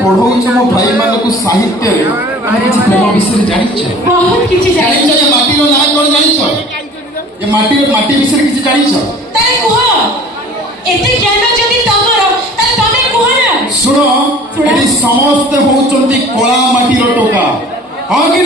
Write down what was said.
पढ़ौछ मो भाई मान को साहित्य रे किछि प्रेम विषय जानिछ बहुत किछि जानिछ ये माटी रो ना कोन जानिछ ये माटी विषय किछि जानिछ ताई कुह एते ज्ञान जदि तमरो ताई तमे कुह ना सुनो एटी समस्त होउचंती कोला माटी रो टोका हां कि